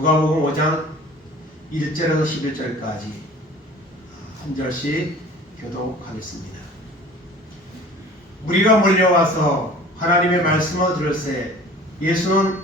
누가복음 5장 1절에서 11절까지 한 절씩 교독하겠습니다. 무리가 몰려와서 하나님의 말씀을 들을새 예수는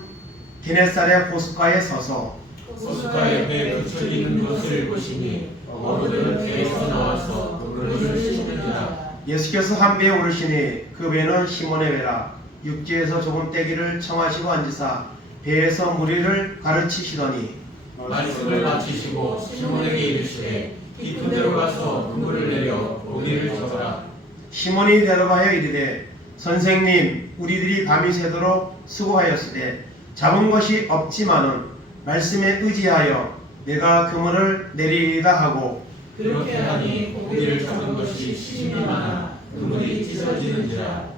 게네사렛 호숫가에 서서 호숫가 옆에 붙여 있는 것을 보시니 어부들은 배에서 나와서 그릇을 씻는지라. 예수께서 한 배에 오르시니 그 배는 시몬의 배라. 육지에서 조금 떼기를 청하시고 앉으사 배에서 무리를 가르치시더니 말씀을 마치시고 시몬에게 이르시되 깊은 데로 가서 그물을 내려 고기를 잡아라. 시몬이 대답하여 이르되 선생님 우리들이 밤이 새도록 수고하였으되 잡은 것이 없지만은 말씀에 의지하여 내가 그물을 내리리다 하고 그렇게 하니 고기를 잡은 것이 심이 많아 그물이 찢어지는지라.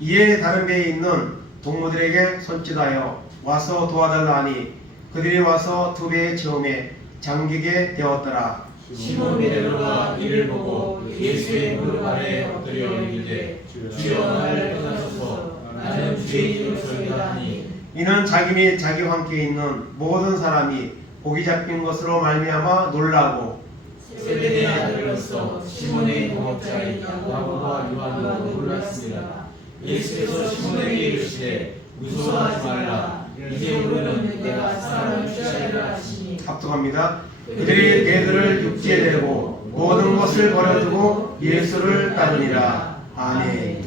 이에 다른 배에 있는 동무들에게 손짓하여 와서 도와달라 하니 그들이 와서 두 배의 처음에 잠기게 되었더라. 시몬 베드로가 이를 보고 예수의 무릎 아래 엎드려 이르되 주여 나를 떠나소서 나는 죄인으로서이다 하니 이는 자기 및 자기와 함께 있는 모든 사람이 고기 잡힌 것으로 말미암아 놀라고 세베대의 아들로서 시몬의 동업자인 야고보와 요한도 놀랐습니다. 예수께서 시몬에게 이르시되 무서워하지 말라. 이제 우리는 내가 사람을 취하리라 하시니 합독합니다. 그들이 배들을 육지에 내고 모든 것을 버려두고 예수를 따르니라. 아멘.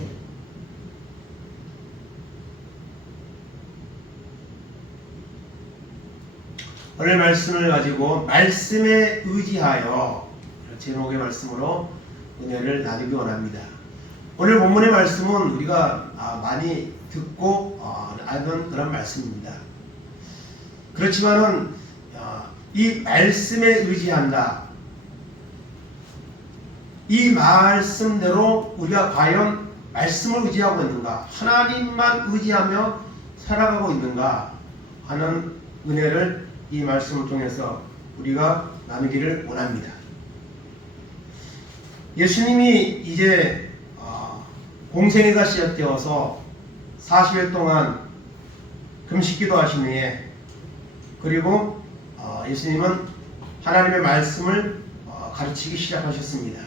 오늘 말씀을 가지고 말씀에 의지하여 제목의 말씀으로 은혜를 나누기 원합니다. 오늘 본문의 말씀은 우리가 많이 듣고 아는 그런 말씀입니다. 그렇지만은 이 말씀에 의지한다. 이 말씀대로 우리가 과연 말씀을 의지하고 있는가? 하나님만 의지하며 살아가고 있는가? 하는 은혜를 이 말씀을 통해서 우리가 나누기를 원합니다. 예수님이 이제 공생애가 시작되어서 40일 동안 금식기도 하신 후에 그리고 예수님은 하나님의 말씀을 가르치기 시작하셨습니다.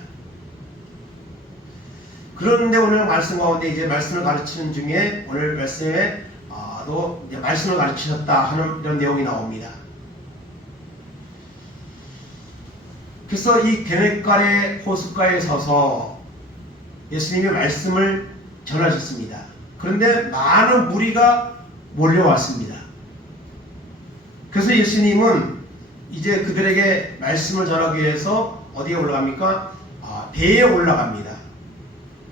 그런데 오늘 말씀 가운데 이제 말씀을 가르치는 중에 오늘 말씀에도 이제 말씀을 가르치셨다 하는 이런 내용이 나옵니다. 그래서 이 게네사렛 호숫가에 서서 예수님의 말씀을 전하셨습니다. 그런데 많은 무리가 몰려왔습니다. 그래서 예수님은 이제 그들에게 말씀을 전하기 위해서 어디에 올라갑니까? 배에 올라갑니다.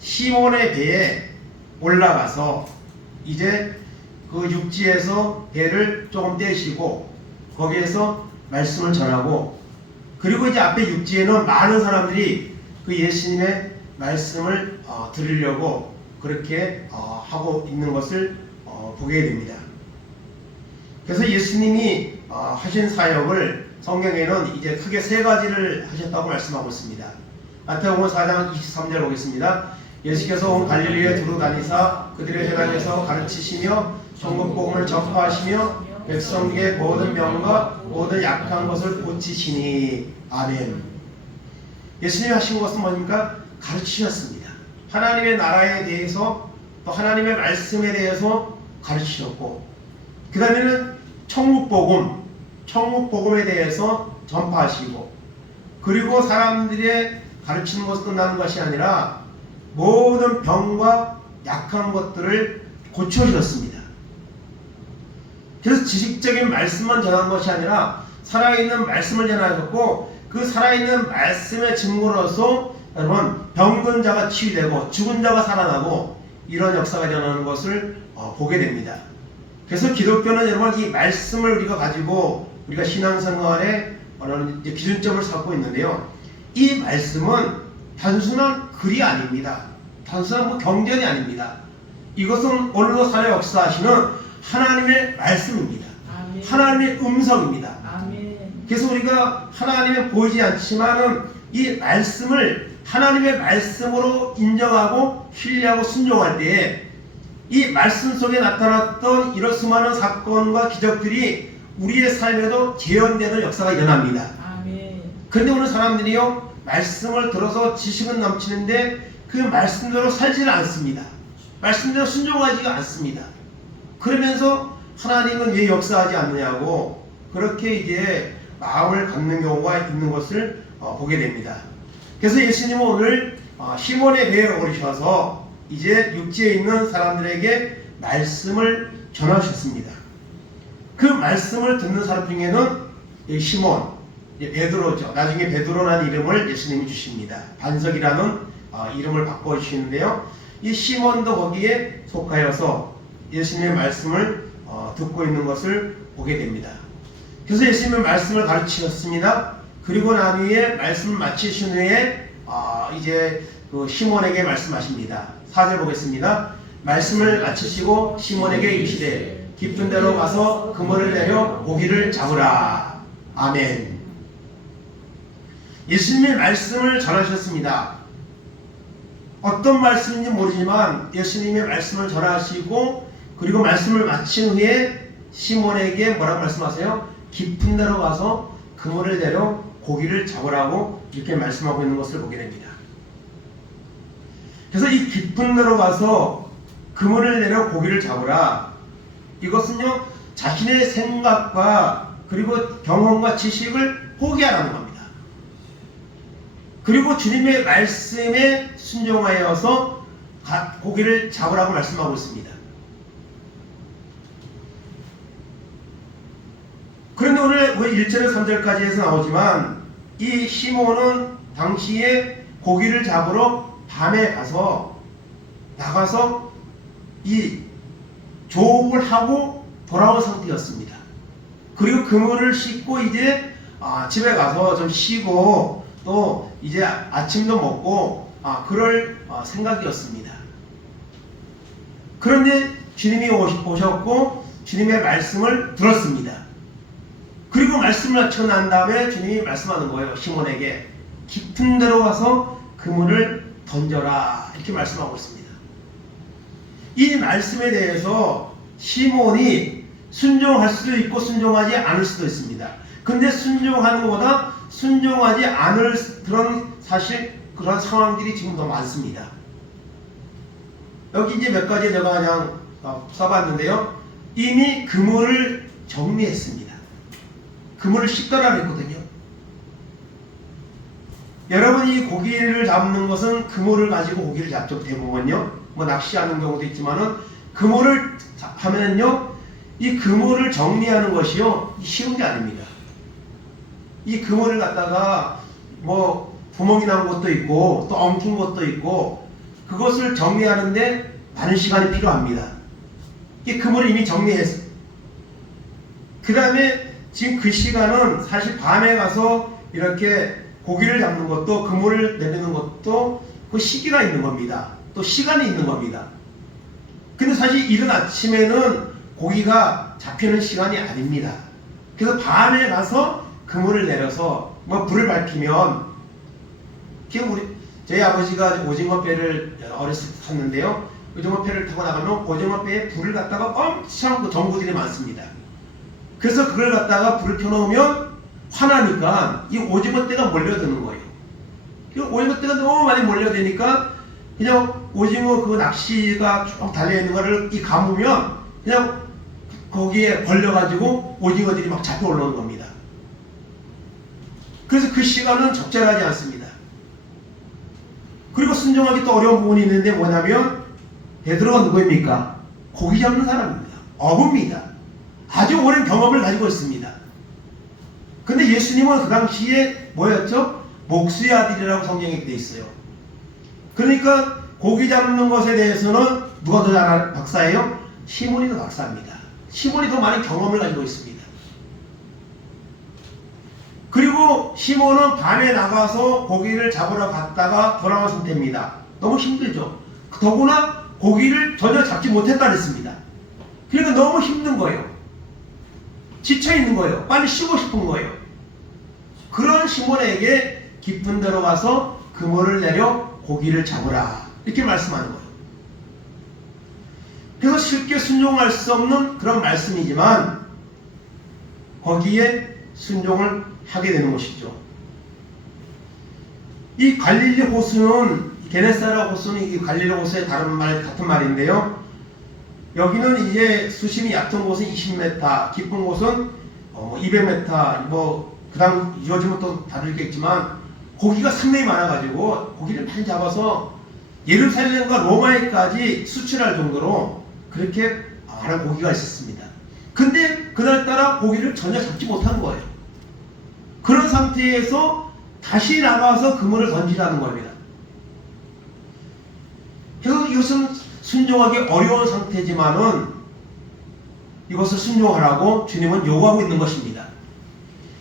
시몬의 배에 올라가서 이제 그 육지에서 배를 조금 떼시고 거기에서 말씀을 전하고 그리고 이제 앞에 육지에는 많은 사람들이 그 예수님의 말씀을 들으려고 그렇게 하고 있는 것을 보게 됩니다. 그래서 예수님이 하신 사역을 성경에는 이제 크게 세 가지를 하셨다고 말씀하고 있습니다. 마태복음 4장 23절 보겠습니다. 예수께서 온 갈릴리에 두루 다니사 그들의 회당에서 가르치시며 천국 복음을 전파하시며 백성에게 모든 병과 모든 약한 것을 고치시니. 아멘. 예수님이 하신 것은 뭡니까? 가르치셨습니다. 하나님의 나라에 대해서 또 하나님의 말씀에 대해서 가르치셨고 그 다음에는 천국복음에 대해서 전파하시고 그리고 사람들의 가르치는 것이 끝나는 것이 아니라 모든 병과 약한 것들을 고쳐주셨습니다. 그래서 지식적인 말씀만 전한 것이 아니라 살아있는 말씀을 전하셨고 그 살아있는 말씀의 증거로서 여러분 병든 자가 치유되고 죽은 자가 살아나고 이런 역사가 일어나는 것을 보게 됩니다. 그래서 기독교는 여러분 이 말씀을 우리가 가지고 우리가 신앙생활에 어느 기준점을 삼고 있는데요. 이 말씀은 단순한 글이 아닙니다. 단순한 경전이 아닙니다. 이것은 오늘도 살아 역사하시는 하나님의 말씀입니다. 아멘. 하나님의 음성입니다. 아멘. 그래서 우리가 하나님은 보이지 않지만은 이 말씀을 하나님의 말씀으로 인정하고 신뢰하고 순종할 때에 이 말씀 속에 나타났던 이런 수많은 사건과 기적들이 우리의 삶에도 재현되는 역사가 일어납니다. 아멘. 그런데 오늘 사람들이요, 말씀을 들어서 지식은 넘치는데 그 말씀대로 살지는 않습니다. 말씀대로 순종하지가 않습니다. 그러면서 하나님은 왜 역사하지 않느냐고 그렇게 이제 마음을 갖는 경우가 있는 것을 보게 됩니다. 그래서 예수님은 오늘 시몬의 배에 오르셔서 이제 육지에 있는 사람들에게 말씀을 전하셨습니다. 그 말씀을 듣는 사람 중에는 시몬, 베드로죠. 나중에 베드로라는 이름을 예수님이 주십니다. 반석이라는 이름을 바꿔주시는데요. 이 시몬도 거기에 속하여서 예수님의 말씀을 듣고 있는 것을 보게 됩니다. 그래서 예수님의 말씀을 가르치셨습니다. 그리고 난 후에 말씀을 마치신 후에 이제 그 시몬에게 말씀하십니다. 4절 보겠습니다. 말씀을 마치시고 시몬에게 이르시되 깊은 데로 가서 그물을 내려 고기를 잡으라. 아멘. 예수님의 말씀을 전하셨습니다. 어떤 말씀인지 모르지만 예수님의 말씀을 전하시고 그리고 말씀을 마친 후에 시몬에게 뭐라고 말씀하세요? 깊은 데로 가서 그물을 내려 고기를 잡으라고 이렇게 말씀하고 있는 것을 보게 됩니다. 그래서 이 깊은 데로 가서 그물을 내려 고기를 잡으라, 이것은요 자신의 생각과 그리고 경험과 지식을 포기하라는 겁니다. 그리고 주님의 말씀에 순종하여서 고기를 잡으라고 말씀하고 있습니다. 그런데 오늘 1절에서 3절까지 해서 나오지만 이 시몬은 당시에 고기를 잡으러 밤에 나가서 이 조업을 하고 돌아온 상태였습니다. 그리고 그물을 씻고 이제 집에 가서 좀 쉬고 또 이제 아침도 먹고 그럴 생각이었습니다. 그런데 주님이 오셨고 주님의 말씀을 들었습니다. 그리고 말씀을 마치고 난 다음에 주님이 말씀하는 거예요. 시몬에게 깊은 데로 가서 그물을 던져라, 이렇게 말씀하고 있습니다. 이 말씀에 대해서 시몬이 순종할 수도 있고 순종하지 않을 수도 있습니다. 근데 순종하는 것보다 순종하지 않을 그런 상황들이 지금 더 많습니다. 여기 이제 몇 가지 제가 그냥 써봤는데요. 이미 그물을 정리했습니다. 그물을 씻더라 그랬거든요. 여러분이 고기를 잡는 것은 그물을 가지고 고기를 잡죠. 대부분요. 뭐 낚시하는 경우도 있지만은 그물을 하면요, 이 그물을 정리하는 것이요 쉬운 게 아닙니다. 이 그물을 갖다가 뭐 구멍이 난 것도 있고 또 엉킨 것도 있고 그것을 정리하는데 많은 시간이 필요합니다. 이 그물을 이미 정리했어. 그 다음에 지금 그 시간은 사실 밤에 가서 이렇게 고기를 잡는 것도 그물을 내리는 것도 그 시기가 있는 겁니다. 또 시간이 있는 겁니다. 근데 사실 이른 아침에는 고기가 잡히는 시간이 아닙니다. 그래서 밤에 가서 그물을 내려서 뭐 불을 밝히면, 지금 저희 아버지가 오징어 배를 어렸을 때 탔는데요. 오징어 배를 타고 나가면 오징어 배에 불을 갖다가 엄청 전구들이 많습니다. 그래서 그걸 갖다가 불을 켜놓으면 화나니까 이 오징어 떼가 몰려드는 거예요. 이 오징어 떼가 너무 많이 몰려드니까 그냥 오징어 그 낚시가 쭉 달려있는 거를 이 감으면 그냥 거기에 걸려가지고 오징어들이 막 잡혀 올라오는 겁니다. 그래서 그 시간은 적절하지 않습니다. 그리고 순종하기 또 어려운 부분이 있는데 뭐냐면 베드로가 누구입니까? 고기 잡는 사람입니다. 어부입니다. 아주 오랜 경험을 가지고 있습니다. 근데 예수님은 그 당시에 뭐였죠? 목수의 아들이라고 성경에 되어 있어요. 그러니까 고기 잡는 것에 대해서는 누가 더 잘 박사예요? 시몬이 더 박사입니다. 시몬이 더 많은 경험을 가지고 있습니다. 그리고 시몬은 밤에 나가서 고기를 잡으러 갔다가 돌아온 상태입니다. 너무 힘들죠. 더구나 고기를 전혀 잡지 못했다 그랬습니다. 그러니까 너무 힘든 거예요. 지쳐있는 거예요. 빨리 쉬고 싶은 거예요. 그런 시몬에게 깊은 데로 가서 그물을 내려 고기를 잡으라, 이렇게 말씀하는 거예요. 그래서 쉽게 순종할 수 없는 그런 말씀이지만 거기에 순종을 하게 되는 것이죠. 이 갈릴리 호수는 게네사라 호수는 이 갈릴리 호수의 다른 말 같은 말인데요. 여기는 이제 수심이 얕은 곳은 20m, 깊은 곳은 200m, 그다음 이어지면 또 다르겠지만 고기가 상당히 많아가지고 고기를 많이 잡아서 예루살렘과 로마에까지 수출할 정도로 그렇게 많은 고기가 있었습니다. 근데 그날따라 고기를 전혀 잡지 못한 거예요. 그런 상태에서 다시 나가서 그물을 던지라는 겁니다. 그래서 이것은 순종하기 어려운 상태지만은 이것을 순종하라고 주님은 요구하고 있는 것입니다.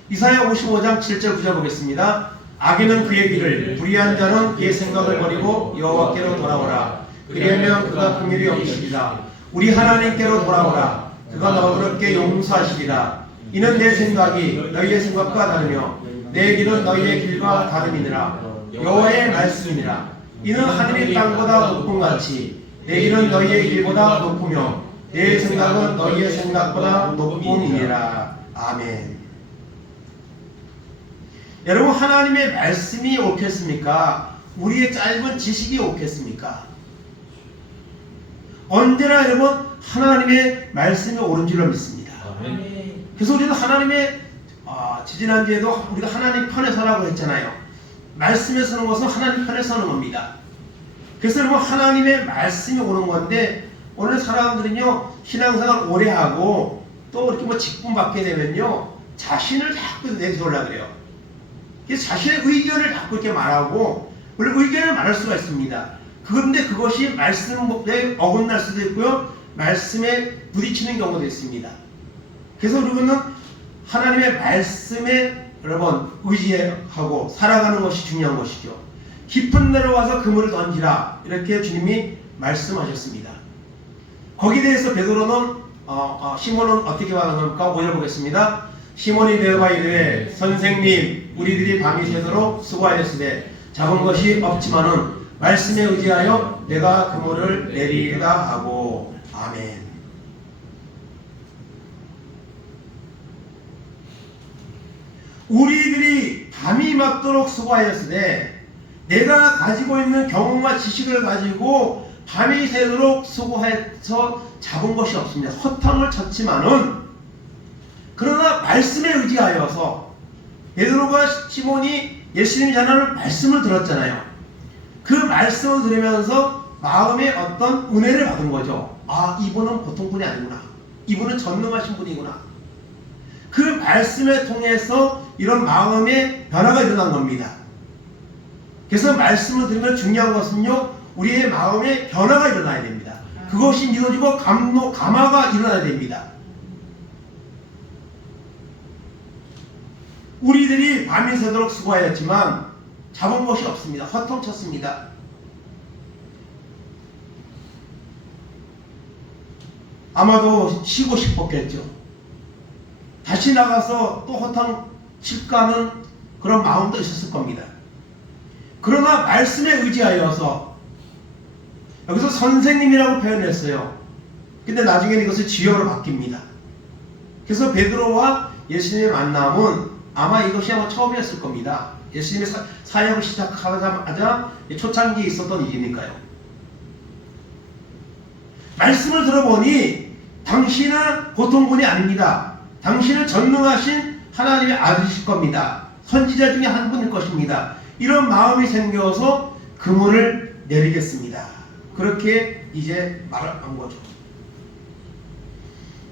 이사야 55장 7절 9절 보겠습니다. 악인은 그의 길을, 불의한 자는 그의 생각을 버리고 여호와께로 돌아오라. 그리하면 그가 긍휼히 여기시리라. 우리 하나님께로 돌아오라. 그가 너그럽게 용서하시리라. 이는 내 생각이 너희의 생각과 다르며 내 길은 너희의 길과 다름이니라. 여호와의 말씀이니라. 이는 하늘이 땅보다 높음 같이 내 길은 너희의 길보다 높으며 내 생각은 너희의 생각보다 높음이니라. 아멘. 여러분, 하나님의 말씀이 옳겠습니까? 우리의 짧은 지식이 옳겠습니까? 언제나 여러분 하나님의 말씀이 옳은 줄로 믿습니다. 아멘. 그래서 우리는 하나님의 지지난주에도 우리가 하나님 편에 서라고 했잖아요. 말씀에 서는 것은 하나님 편에 서는 겁니다. 그래서 여러분 하나님의 말씀이 오는 건데, 오늘 사람들은요 신앙생활 오래 하고 또 이렇게 직분 받게 되면요 자신을 자꾸 내세우려고 그래요. 그래서 자신의 의견을 자꾸 이렇게 말하고, 물론 의견을 말할 수가 있습니다. 그런데 그것이 말씀에 어긋날 수도 있고요, 말씀에 부딪히는 경우도 있습니다. 그래서 우리는 하나님의 말씀에 여러분 의지하고 살아가는 것이 중요한 것이죠. 깊은 데로 와서 그물을 던지라, 이렇게 주님이 말씀하셨습니다. 거기에 대해서 베드로는 시몬은 어떻게 말하는 겁니까? 5절 보겠습니다. 시몬이 대답하여 이르되 선생님, 우리들이 밤이 새도록 수고하였으되 잡은 것이 없지만은 말씀에 의지하여 내가 그물을 내리리라 하고. 아멘. 우리들이 밤이 맞도록 수고하였으되 내가 가지고 있는 경험과 지식을 가지고 밤이 새도록 수고해서 잡은 것이 없습니다. 허탕을 쳤지만은, 그러나 말씀에 의지하여서 베드로가 시몬이 예수님이 전하는 말씀을 들었잖아요. 그 말씀을 들으면서 마음에 어떤 은혜를 받은 거죠. 아, 이분은 보통 분이 아니구나. 이분은 전능하신 분이구나. 그 말씀을 통해서 이런 마음의 변화가 일어난 겁니다. 그래서 말씀을 들으면 중요한 것은요, 우리의 마음의 변화가 일어나야 됩니다. 그것이 믿어지고 감화가 일어나야 됩니다. 우리들이 밤이 새도록 수고하였지만 잡은 것이 없습니다. 허통쳤습니다. 아마도 쉬고 싶었겠죠. 다시 나가서 또 허탕 칠까 하는 그런 마음도 있었을 겁니다. 그러나 말씀에 의지하여서, 여기서 선생님이라고 표현했어요. 근데 나중에 이것을 지어로 바뀝니다. 그래서 베드로와 예수님의 만남은 아마 이것이 아마 처음이었을 겁니다. 예수님의 사역을 시작하자마자 초창기에 있었던 일이니까요. 말씀을 들어보니 당신은 보통 분이 아닙니다. 당신은 전능하신 하나님의 아들이실 겁니다. 선지자 중에 한 분일 것입니다. 이런 마음이 생겨서 그물을 내리겠습니다. 그렇게 이제 말을 한 거죠.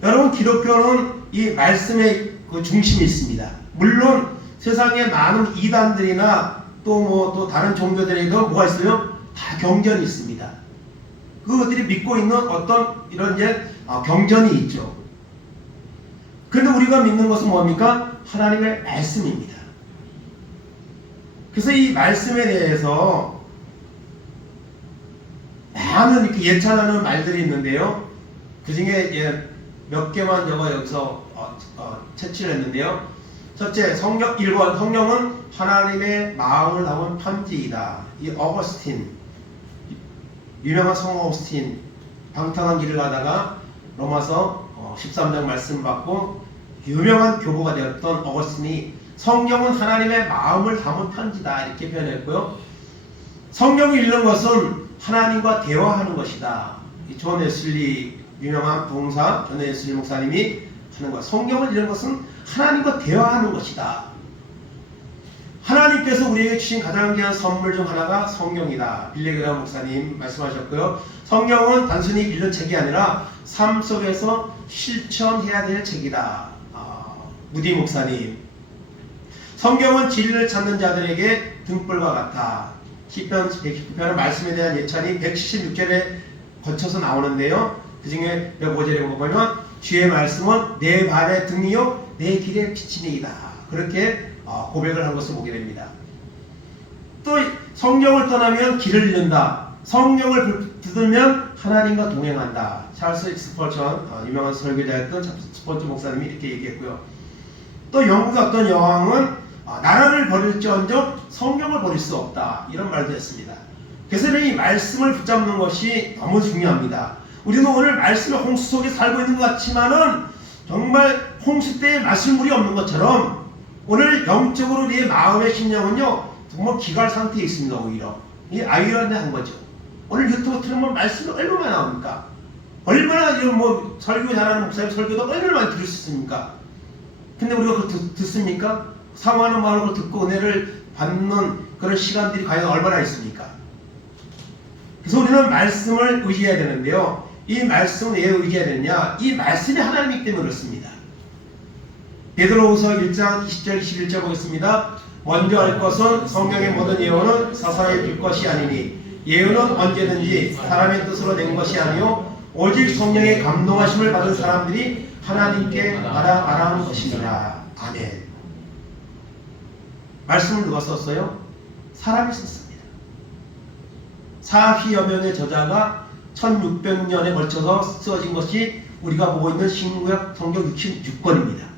여러분, 기독교는 이 말씀의 그 중심이 있습니다. 물론 세상에 많은 이단들이나 또 다른 종교들에도 뭐가 있어요? 다 경전이 있습니다. 그것들이 믿고 있는 어떤 이런 경전이 있죠. 그런데 우리가 믿는 것은 뭡니까? 하나님의 말씀입니다. 그래서 이 말씀에 대해서 많은 이렇게 예찬하는 말들이 있는데요. 그 중에 몇 개만 제가 여기서 채취를 했는데요. 첫째, 성령 1번, 성령은 하나님의 마음을 담은 편지이다. 이 어거스틴, 유명한 성 어거스틴, 방탕한 길을 가다가 로마서 13장 말씀 받고 유명한 교보가 되었던 어거스틴이 성경은 하나님의 마음을 담은 편지다 이렇게 표현했고요. 성경을 읽는 것은 하나님과 대화하는 것이다. 존 웨슬리 유명한 부흥사 존 웨슬리 목사님이 하는 것. 성경을 읽는 것은 하나님과 대화하는 것이다. 하나님께서 우리에게 주신 가장 귀한 선물 중 하나가 성경이다. 빌레그람 목사님 말씀하셨고요. 성경은 단순히 읽는 책이 아니라 삶 속에서 실천해야 될 책이다. 무디 목사님. 성경은 진리를 찾는 자들에게 등불과 같아. 시편 119편은 말씀에 대한 예찬이 176절에 거쳐서 나오는데요. 그 중에 105절에 보면 주의 말씀은 내 발의 등이요 내 길의 빛이니이다. 그렇게 고백을 한 것을 보게 됩니다. 또 성경을 떠나면 길을 잃는다. 성경을 붙들면 하나님과 동행한다. 찰스 스펄전 유명한 설교자였던 스펄전 목사님이 이렇게 얘기했고요. 또 영국의 어떤 여왕은 나라를 버릴지언정 성경을 버릴 수 없다. 이런 말도 했습니다. 그래서 이 말씀을 붙잡는 것이 너무 중요합니다. 우리는 오늘 말씀의 홍수 속에 살고 있는 것 같지만은 정말 홍수 때에 마실물이 없는 것처럼 오늘 영적으로 네 마음의 심령은요 정말 기갈 상태에 있습니다. 오히려 이 아이러니한 거죠. 오늘 유튜브 틀으면 말씀이 얼마나 나옵니까? 얼마나 이런 뭐 설교 잘하는 목사님 설교도 얼마나 많이 들을 수 있습니까? 근데 우리가 그걸 듣습니까? 사모하는 마음으로 듣고 은혜를 받는 그런 시간들이 과연 얼마나 있습니까? 그래서 우리는 말씀을 의지해야 되는데요. 이 말씀은 왜 의지해야 되느냐? 이 말씀이 하나님이기 때문에 그렇습니다. 베드로후서 1장 20절 21절 보겠습니다. 먼저 알 것은 성경의 모든 예언은 사사에 줄 것이 아니니 예언은 언제든지 사람의 뜻으로 낸 것이 아니요 오직 성령의 감동하심을 받은 사람들이 하나님께 말한 것입니다. 아멘. 말씀을 누가 썼어요? 사람이 썼습니다. 사피여 명의 저자가 1600년에 걸쳐서 쓰여진 것이 우리가 보고 있는 신구약 성경 66권입니다.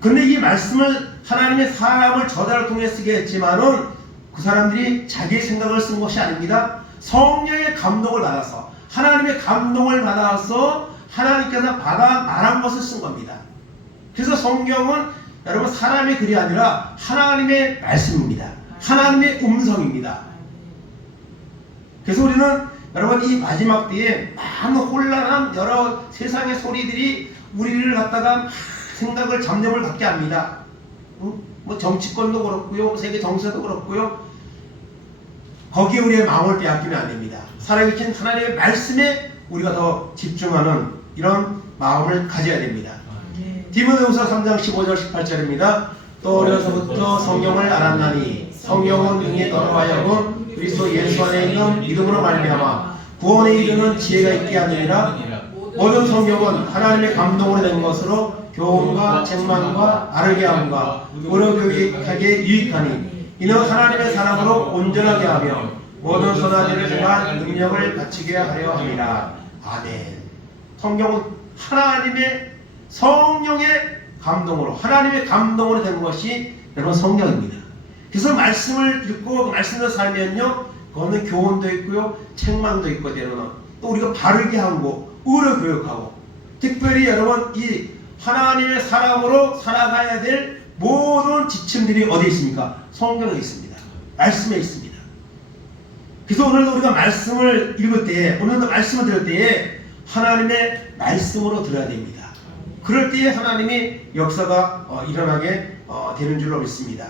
근데 이 말씀을 하나님의 사람을 저자를 통해 쓰게 했지만은 그 사람들이 자기의 생각을 쓴 것이 아닙니다. 성령의 감동을 받아서 하나님의 감동을 받아서 하나님께서 받아 말한 것을 쓴 겁니다. 그래서 성경은 여러분 사람의 글이 아니라 하나님의 말씀입니다. 하나님의 음성입니다. 그래서 우리는 여러분 이 마지막 때에 많은 혼란한 여러 세상의 소리들이 우리를 갖다가 생각을 잡념을 갖게 합니다. 뭐 정치권도 그렇고요, 세계 정세도 그렇고요. 거기에 우리의 마음을 빼앗기면 안 됩니다. 살아계신 하나님의 말씀에 우리가 더 집중하는 이런 마음을 가져야 됩니다. 디모데후서 3장 15절 18절입니다. 또 어려서부터 성경을 알았나니 성경은 능히 너로 하여금 그리스도 예수 안에 있는 믿음으로 말미암아 구원에 이르는 지혜가 있게 하느니라. 모든 성경은 하나님의 감동으로 된 것으로 교훈과 책망과 바르게 함과 의로 교육하게 유익하니 이는 하나님의 사랑으로 온전하게 하며 모든 선한 일을 행한 능력을 갖추게 하려 함이라. 아멘. 성경은 하나님의 성령의 감동으로 하나님의 감동으로 된 것이 여러분 성경입니다. 그래서 말씀을 읽고 말씀을 살면요 그거는 교훈도 있고요 책망도 있고 때로는 또 우리가 바르게 하고 의로 교육하고 특별히 여러분 이 하나님의 사람으로 살아가야 될 모든 지침들이 어디에 있습니까? 성경에 있습니다. 말씀에 있습니다. 그래서 오늘도 우리가 말씀을 읽을 때에 오늘도 말씀을 들을 때에 하나님의 말씀으로 들어야 됩니다. 그럴 때에 하나님이 역사가 일어나게 되는 줄로 믿습니다.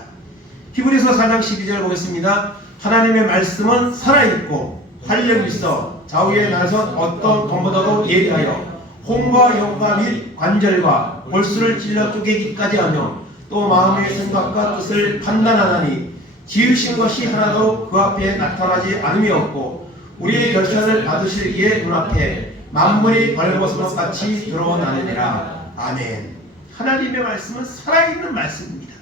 히브리서 4장 12절 보겠습니다. 하나님의 말씀은 살아있고 활력이 있어 좌우에 나선 어떤 검보다도 예리하여 혼과 영과 및 관절과 골수를 찔러 쪼개기까지 하며 또 마음의 생각과 뜻을 판단하나니 지으신 것이 하나도 그 앞에 나타나지 않음이 없고 우리의 결산을 받으실 이의 눈앞에 만물이 벌거벗은 같이 드러나느니라. 아멘. 하나님의 말씀은 살아있는 말씀입니다.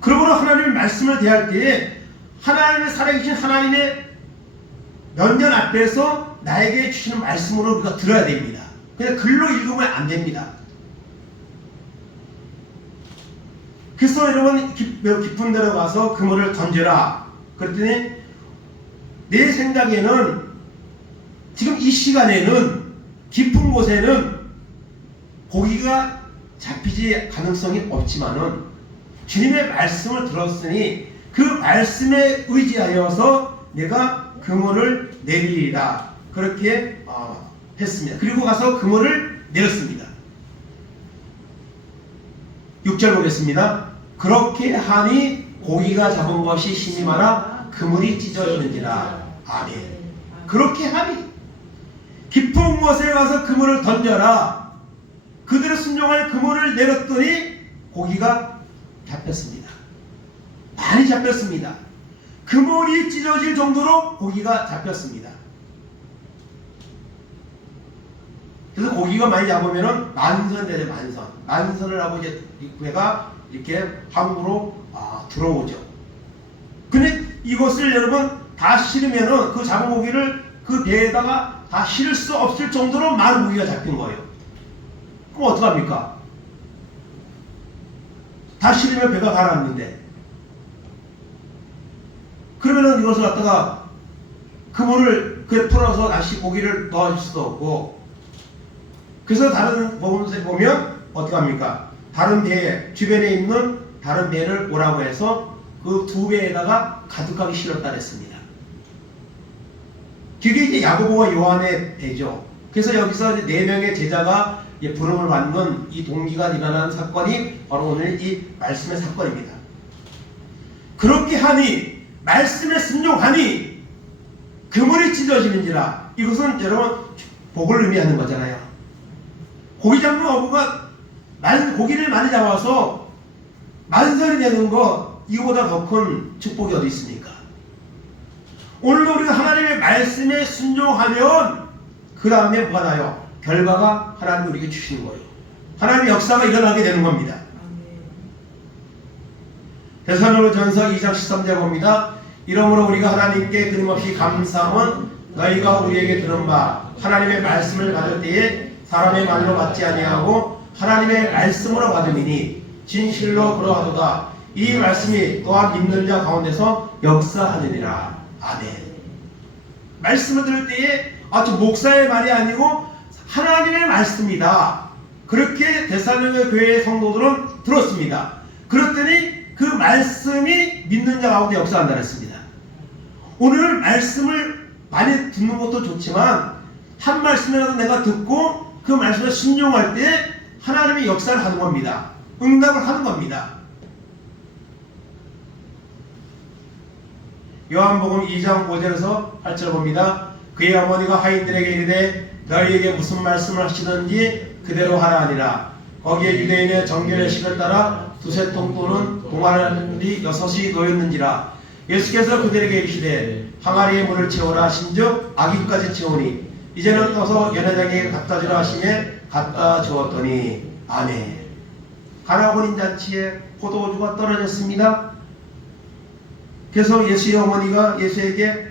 그러므로 하나님의 말씀을 대할 때에 하나님의 살아계신 하나님의 몇 년 앞에서 나에게 주시는 말씀으로 우리가 들어야 됩니다. 그냥 글로 읽으면 안 됩니다. 그래서 여러분 깊은 데로 가서 그물을 던져라. 그랬더니 내 생각에는 지금 이 시간에는 깊은 깊은 곳에는 고기가 잡히지 가능성이 없지만은 주님의 말씀을 들었으니 그 말씀에 의지하여서 내가 그물을 내리리라 그렇게 했습니다. 그리고 가서 그물을 내렸습니다. 6절 보겠습니다. 그렇게 하니 고기가 잡은 것이 힘이 많아 그물이 찢어지는지라. 아멘. 그렇게 하니 깊은 곳에 가서 그물을 던져라. 그들의 순종할 그물을 내렸더니 고기가 잡혔습니다. 많이 잡혔습니다. 그물이 찢어질 정도로 고기가 잡혔습니다. 그래서 고기가 많이 잡으면은 만선되죠. 만선을 하고 이제 배가 이렇게 항구로 들어오죠. 근데 이것을 여러분 다 실으면은 그 잡은 고기를 그 배에다가 다 실을 수 없을 정도로 많은 고기가 잡힌 거예요. 그럼 어떡합니까? 다 실으면 배가 가라앉는데. 그러면은 이것을 갖다가 그물을 풀어서 다시 고기를 넣어줄 수도 없고. 그래서 다른 복음서에 보면 어떡합니까? 다른 배에 주변에 있는 다른 배를 오라고 해서 그 두 배에다가 가득하게 실었다 그랬습니다. 그게 이제 야고보와 요한의 배죠. 그래서 여기서 이제 4명의 제자가 부름을 받는 이 동기가 일어난 사건이 바로 오늘 이 말씀의 사건입니다. 그렇게 하니 말씀에 순종하니 그물이 찢어지는지라. 이것은 여러분 복을 의미하는 거잖아요. 고기 잡는 어부가 고기를 많이 잡아서 만선이 되는 것, 이거보다 더 큰 축복이 어디 있습니까? 오늘도 우리가 하나님의 말씀에 순종하면 그 다음에 뭐가 나요? 결과가 하나님이 우리에게 주시는 거예요. 하나님의 역사가 일어나게 되는 겁니다. 데살로니가전서 2장 13절 봅니다. 이러므로 우리가 하나님께 끊임없이 감사함은 너희가 우리에게 들은 바 하나님의 말씀을 받을 때에 사람의 말로 받지 아니하고 하나님의 말씀으로 받음이니 진실로 그러하도다. 이 말씀이 또한 믿는 자 가운데서 역사하느니라. 아멘. 말씀을 들을 때에 저 목사의 말이 아니고 하나님의 말씀이다. 그렇게 데살로니가 교회의 성도들은 들었습니다. 그랬더니 그 말씀이 믿는 자 가운데 역사한다 그랬습니다. 오늘 말씀을 많이 듣는 것도 좋지만 한 말씀이라도 내가 듣고 그 말씀에 순종할 때 하나님이 역사를 하는 겁니다. 응답을 하는 겁니다. 요한복음 2장 5절에서 8절 봅니다. 그의 어머니가 하인들에게 이르되 너희에게 무슨 말씀을 하시든지 그대로 하라 하니라. 거기에 유대인의 정결의식을 따라 두세 통 또는 동아리 6이 놓였는지라. 예수께서 그들에게 이르시되 항아리에 물을 채우라 하신즉 아기까지 채우니 이제는 떠서 연회장에게 갖다 주라 하시매 갖다 주었더니. 아멘. 가나 혼인잔치에 포도주가 떨어졌습니다. 그래서 예수의 어머니가 예수에게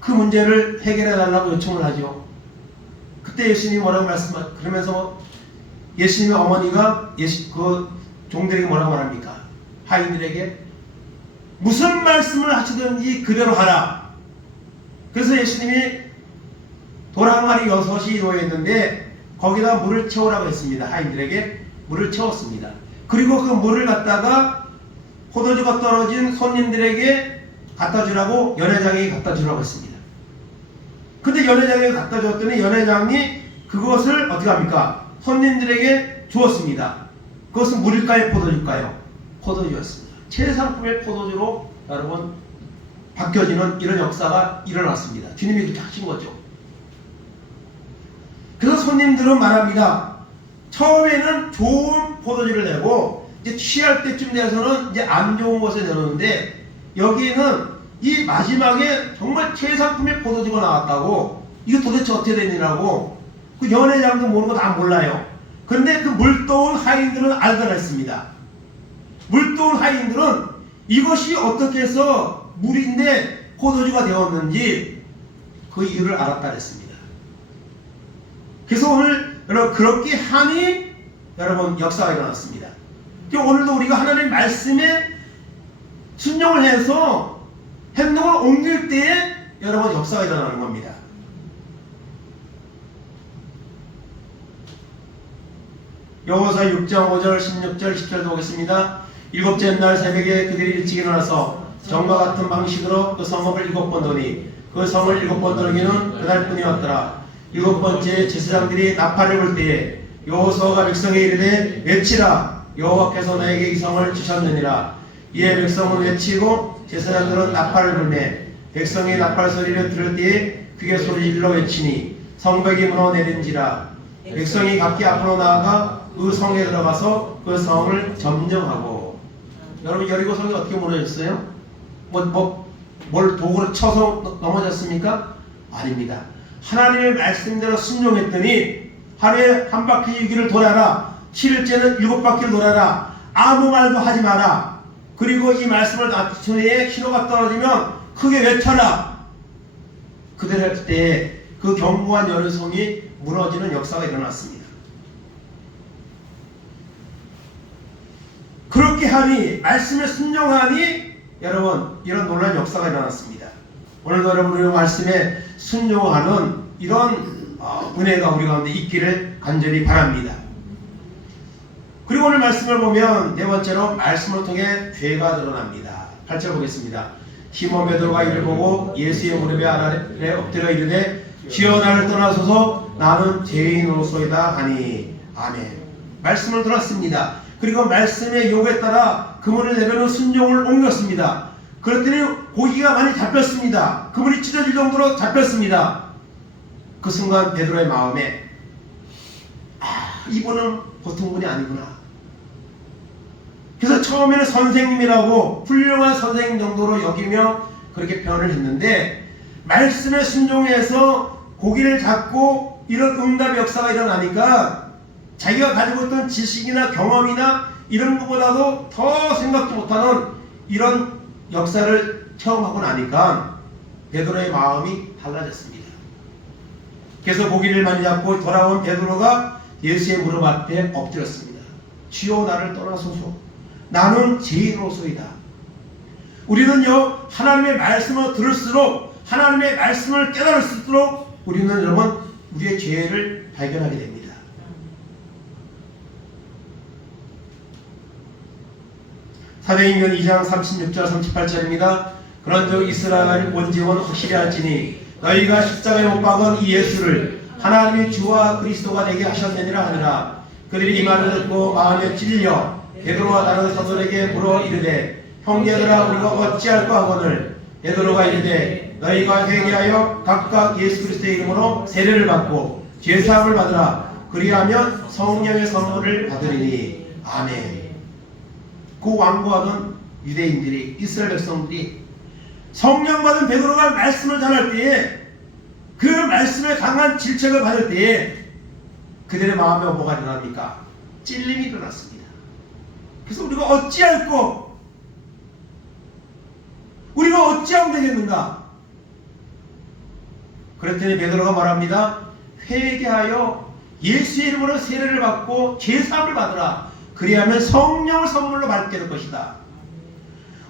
그 문제를 해결해 달라고 요청을 하죠. 그때 예수님이 뭐라고 그러면서 예수님의 어머니가 그 종들에게 뭐라고 말합니까? 하인들에게 무슨 말씀을 하시든지 그대로 하라. 그래서 예수님이 돌 항아리 6이 놓여있는데 거기다 물을 채우라고 했습니다. 하인들에게 물을 채웠습니다. 그리고 그 물을 갖다가 포도주가 떨어진 손님들에게 갖다 주라고 연회장에게 갖다 주라고 했습니다. 근데 연회장에게 갖다 줬더니 연회장이 그것을 어떻게 합니까? 손님들에게 주었습니다. 그것은 물일까요? 포도주일까요? 포도주였습니다. 최상품의 포도주로 여러분 바뀌어지는 이런 역사가 일어났습니다. 주님이 그렇게 하신 거죠. 그래서 손님들은 말합니다. 처음에는 좋은 포도주를 내고 이제 취할 때쯤 돼서는 이제 안 좋은 것을 내놓는데 여기에는 이 마지막에 정말 최상품의 포도주가 나왔다고. 이거 도대체 어떻게 되느냐고 그 연회장도 모르고 다 몰라요. 근데 그 물도운 하인들은 알더라 했습니다. 물도운 하인들은 이것이 어떻게 해서 물인데 포도주가 되었는지 그 이유를 알았다 했습니다. 그래서 오늘 여러분 그렇게 하니 여러분 역사가 일어났습니다. 오늘도 우리가 하나님의 말씀에 순종을 해서 행동을 옮길 때에 여러분 역사가 일어나는 겁니다. 여호수아 6장 5절 16절 10절도 보겠습니다. 일곱째 날 새벽에 그들이 일찍 일어나서 전과 같은 방식으로 그 성읍을 7번 도니 그 성을 7번 돌기는 그날뿐이었더라. 7번째 제사장들이 나팔을 불 때에 여호수아가 백성에 이르되 외치라 여호와께서 너에게 이 성을 주셨느니라. 이에 백성은 외치고 제사장들은 나팔을 불매 백성이 나팔 소리를 들을 때에 크게 소리질러 외치니 성벽이 무너내린지라. 백성이 각기 앞으로 나아가 그 성에 들어가서 그 성을 점령하고. 여러분 여리고 성이 어떻게 무너졌어요? 뭘 도구로 쳐서 넘어졌습니까? 아닙니다. 하나님의 말씀대로 순종했더니 하루에 한 바퀴 유기를 돌아라. 7일째는 7바퀴를 돌아라. 아무 말도 하지 마라. 그리고 이 말씀을 낮추에 신호가 떨어지면 크게 외쳐라. 그대로 할 때 그 견고한 여리고성이 무너지는 역사가 일어났습니다. 그렇게 하니 말씀에 순종하니 여러분 이런 놀라운 역사가 일어났습니다. 오늘도 여러분의 말씀에 순종하는 이런 은혜가 우리 가운데 있기를 간절히 바랍니다. 그리고 오늘 말씀을 보면 네 번째로 말씀을 통해 죄가 드러납니다. 8절 보겠습니다. 시몬 베드로가 이를 보고 예수의 무릎에 아래 엎드려 이르되 주여 나를 떠나소서 나는 죄인으로소이다 하니. 아멘. 말씀을 들었습니다. 그리고 말씀의 요구에 따라 그물을 내려놓은 순종을 옮겼습니다. 그랬더니 고기가 많이 잡혔습니다. 그물이 찢어질 정도로 잡혔습니다. 그 순간 베드로의 마음에 이분은 보통 분이 아니구나. 그래서 처음에는 선생님이라고 훌륭한 선생님 정도로 여기며 그렇게 표현을 했는데 말씀에 순종해서 고기를 잡고 이런 응답의 역사가 일어나니까 자기가 가지고 있던 지식이나 경험이나 이런 것보다도 더 생각도 못하는 이런 역사를 체험하고 나니까 베드로의 마음이 달라졌습니다. 그래서 고기를 많이 잡고 돌아온 베드로가 예수의 무릎 앞에 엎드렸습니다. 주여 나를 떠나소서 나는 죄인으로소이다. 우리는요 하나님의 말씀을 들을수록 하나님의 말씀을 깨달을수록 우리는 여러분 우리의 죄를 발견하게 됩니다. 사도행전 2장 36절 38절입니다. 그런즉 이스라엘 온지원 확실히 할지니 너희가 십자가에 못 박은 이 예수를 하나님의 주와 그리스도가 되게 하셨느니라 하니라. 그들이 이 말을 듣고 마음에 찔려 베드로와 다른 사도에게 물어 이르되 형제들아 우리가 어찌할까 하거늘 베드로가 이르되 너희가 회개하여 각각 예수 그리스도의 이름으로 세례를 받고 죄사함을 받으라. 그리하면 성령의 선물을 받으리니. 아멘. 그 완고하던 유대인들이 이스라엘 백성들이 성령 받은 베드로가 말씀을 전할 때에 그 말씀에 강한 질책을 받을 때에 그들의 마음에 뭐가 일어납니까? 찔림이 일어났습니다. 그래서 우리가 어찌할꼬? 우리가 어찌하면 되겠는가? 그랬더니 베드로가 말합니다. 회개하여 예수의 이름으로 세례를 받고 죄사함을 받으라. 그리하면 성령을 선물로 받게 될 것이다.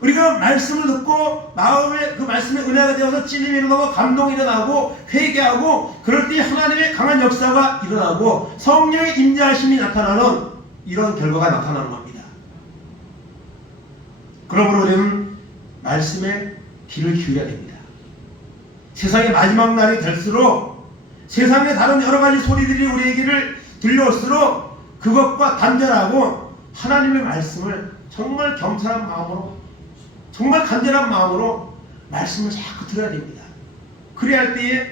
우리가 말씀을 듣고 마음에 그 말씀에 은혜가 되어서 찔림이 일어나고 감동이 일어나고 회개하고 그럴 때 하나님의 강한 역사가 일어나고 성령의 임재하심이 나타나는 이런 결과가 나타나는 겁니다. 그러므로 우리는 말씀에 귀를 기울여야 됩니다. 세상의 마지막 날이 될수록 세상의 다른 여러 가지 소리들이 우리에게를 들려올수록 그것과 단절하고 하나님의 말씀을 정말 겸손한 마음으로 정말 간절한 마음으로 말씀을 자꾸 들어야 됩니다. 그래야 할 때에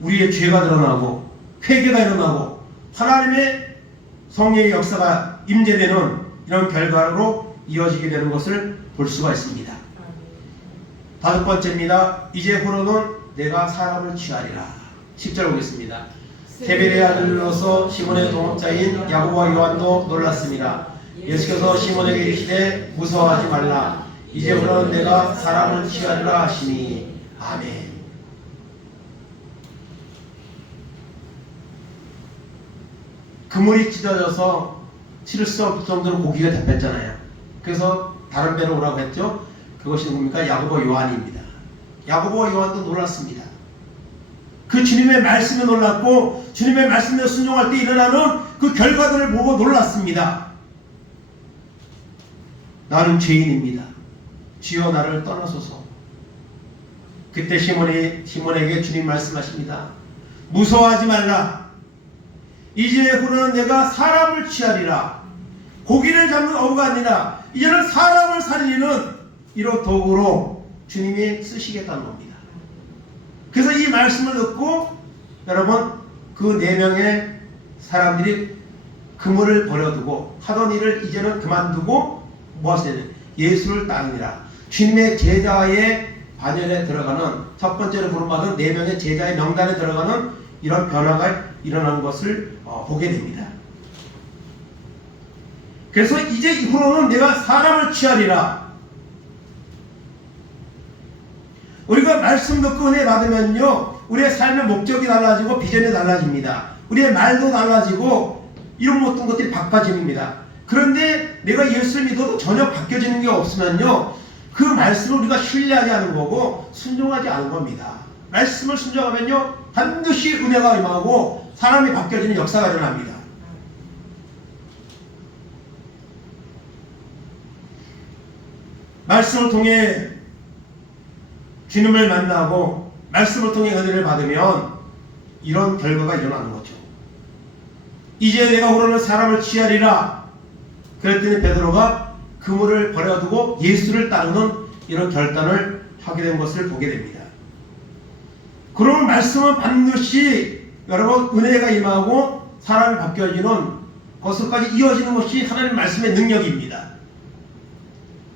우리의 죄가 드러나고 회개가 일어나고 하나님의 성령의 역사가 임재되는 이런 결과로 이어지게 되는 것을 볼 수가 있습니다. 다섯 번째입니다. 이제후로는 내가 사람을 취하리라. 10절 보겠습니다. 세베대의 아들로서 시몬의 동업자인 야고보와 요한도 놀랐습니다. 예수께서 시몬에게 이르시되 무서워하지 말라. 이제부터는 내가 사람을 취하리라 하시니. 아멘. 그물이 찢어져서 치를 수 없을 정도로 고기가 잡혔잖아요. 그래서 다른 배로 오라고 했죠. 그것이 누굽니까? 야고보 요한입니다. 야고보와 요한도 놀랐습니다. 그 주님의 말씀에 놀랐고 주님의 말씀에 순종할 때 일어나는 그 결과들을 보고 놀랐습니다. 나는 죄인입니다. 주여 나를 떠나소서. 그때 시몬에게 주님 말씀하십니다. 무서워하지 말라. 이제부터는 내가 사람을 취하리라. 고기를 잡는 어부가 아니라 이제는 사람을 살리는 이런 도구로 주님이 쓰시겠다는 겁니다. 그래서 이 말씀을 듣고 여러분 그 4명의 사람들이 그물을 버려두고 하던 일을 이제는 그만두고 무엇을 해야 돼? 예수를 따르니라. 주님의 제자의 반열에 들어가는 첫 번째로 부름받은 4명의 제자의 명단에 들어가는 이런 변화가 일어나는 것을 보게 됩니다. 그래서 이제 이후로는 내가 사람을 취하리라. 우리가 말씀 듣고 은혜 받으면요 우리의 삶의 목적이 달라지고 비전이 달라집니다. 우리의 말도 달라지고 이런 모든 것들이 바꿔집니다. 그런데 내가 예수를 믿어도 전혀 바뀌어지는 게 없으면요 그 말씀을 우리가 신뢰하지 않은 거고 순종하지 않은 겁니다. 말씀을 순종하면요 반드시 은혜가 임하고 사람이 바뀌어지는 역사가 일어납니다. 말씀을 통해 주님을 만나고 말씀을 통해 은혜를 받으면 이런 결과가 일어나는 거죠. 이제 내가 오르는 사람을 취하리라. 그랬더니 베드로가 그물을 버려두고 예수를 따르는 이런 결단을 하게 된 것을 보게 됩니다. 그러면 말씀은 반드시 여러분 은혜가 임하고 사람이 바뀌어지는 것까지 이어지는 것이 하나님의 말씀의 능력입니다.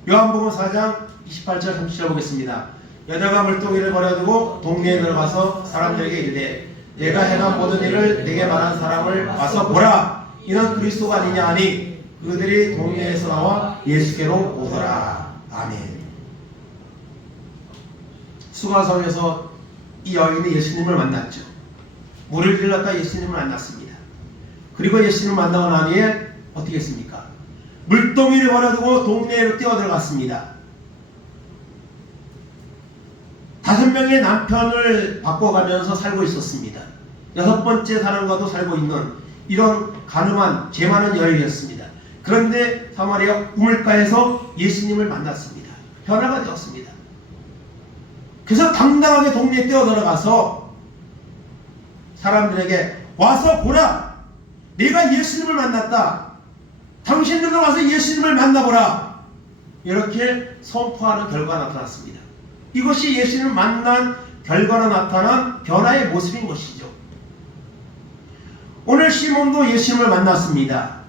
요한복음 4장 28절 30절 보겠습니다. 여자가 물동이를 버려두고 동네에 들어가서 사람들에게 이르되 내가 행한 모든 일을 내게 말한 사람을 와서 보라. 이는 그리스도가 아니냐 하니 그들이 동네에서 나와 예수께로 오더라. 아멘. 수가성에서 이 여인이 예수님을 만났죠. 물을 길렀다 예수님을 만났습니다. 그리고 예수님을 만나고 난 후에 어떻게 했습니까? 물동이를 버려두고 동네로 뛰어들어갔습니다. 5명의 남편을 바꿔가면서 살고 있었습니다. 6번째 사람과도 살고 있는 이런 가늠한 죄 많은 여인이었습니다. 그런데 사마리아 우물가에서 예수님을 만났습니다. 변화가 되었습니다. 그래서 당당하게 동네에 뛰어들어가서 사람들에게 와서 보라. 내가 예수님을 만났다. 당신들도 와서 예수님을 만나보라. 이렇게 선포하는 결과가 나타났습니다. 이것이 예수님을 만난 결과로 나타난 변화의 모습인 것이죠. 오늘 시몬도 예수님을 만났습니다.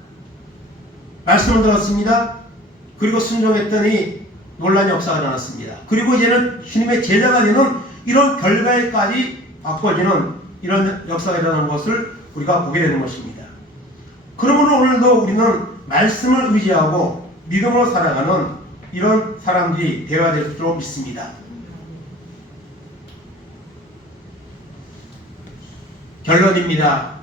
말씀을 들었습니다. 그리고 순종했더니 놀라운 역사가 일어났습니다. 그리고 이제는 주님의 제자가 되는 이런 결과에까지 바꿔지는 이런 역사가 일어나는 것을 우리가 보게 되는 것입니다. 그러므로 오늘도 우리는 말씀을 의지하고 믿음으로 살아가는 이런 사람들이 되어야 될 줄 믿습니다. 결론입니다.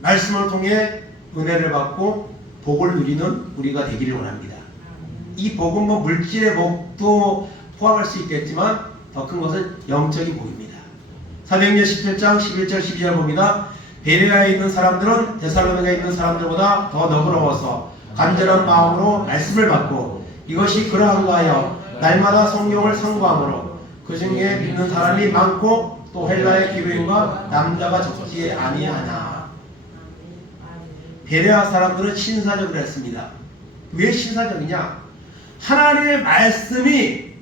말씀을 통해 은혜를 받고 복을 누리는 우리가 되기를 원합니다. 이 복은 물질의 복도 포함할 수 있겠지만 더 큰 것은 영적인 복입니다. 사도행전 17장 11절 12절 봅니다. 베레아에 있는 사람들은 데살로니가에 있는 사람들보다 더 너그러워서 간절한 마음으로 말씀을 받고 이것이 그러한가 하여 날마다 성경을 상고함으로 그 중에 믿는 사람이 많고 또 헬라의 기브인과 남자가 적지 아니하나. 베레아 사람들은 신사적으로 했습니다. 왜 신사적이냐? 하나님의 말씀이